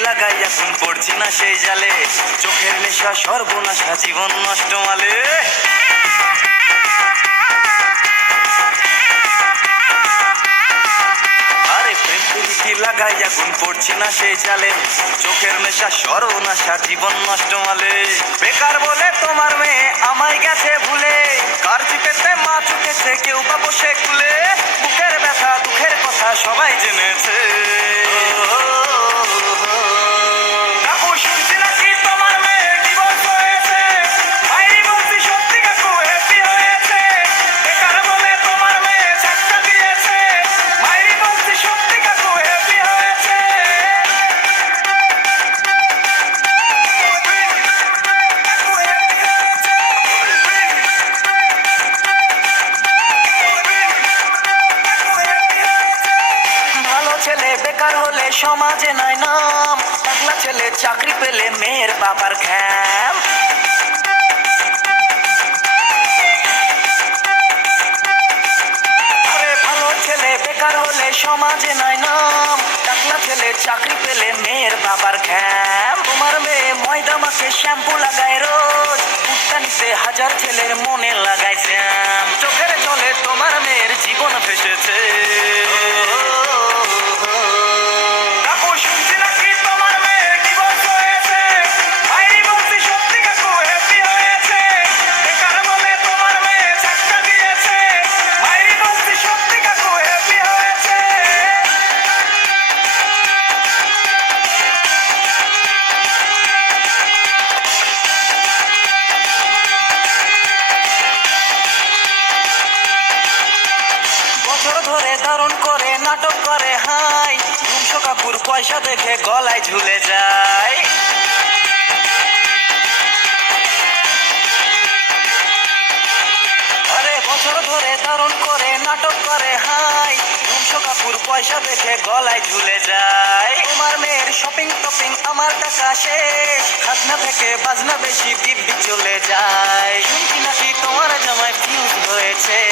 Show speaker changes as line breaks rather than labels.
এখন পড়ছি না সেই জালে। চোখের নেশা সর্বনাশা জীবন নষ্ট মালে। লাগাই এখন পড়ছি না সেই জালে। চোখের নেশা জীবন নষ্ট মালে। বেকার বলে তোমার মেয়ে আমায় গেছে ভুলে। কার চিপেতে মা চুকেছে, কেউ বা বসে কুলে বুকের ব্যথা, দুঃখের কথা সবাই জেনেছে। বেকার হলে সমাজে নাই নাম। টাকলা ছেলে চাকরি পেলে মেয়ের বাবার ঘ্যাম। বেকার হলে সমাজে নাই নাম। টাকলা ছেলে চাকরি পেলে মেয়ের বাবার ঘ্যাম। তোমার মেয়ে ময়দা মাখে, শ্যাম্পু লাগায় রোজ। ফুটকানিতে হাজার ছেলের মনে লাগায় চোখের জলে তোমার মেয়ের জীবন ভেসেছে। ধরে ধারণ করে, নাটক করে, হাই। দুশো কাপুর পয়সা দেখে গলায় ঝুলে যায়। পয়সা দেখে গলায় ঝুলে যায়। তোমার মেয়ের শপিং টপিং আমার টাকা শেষ। খাজনা থেকে বাজনা বেশি দিব্যি চলে যায়। নাকি তোমার জামায় ফিউজ হয়েছে।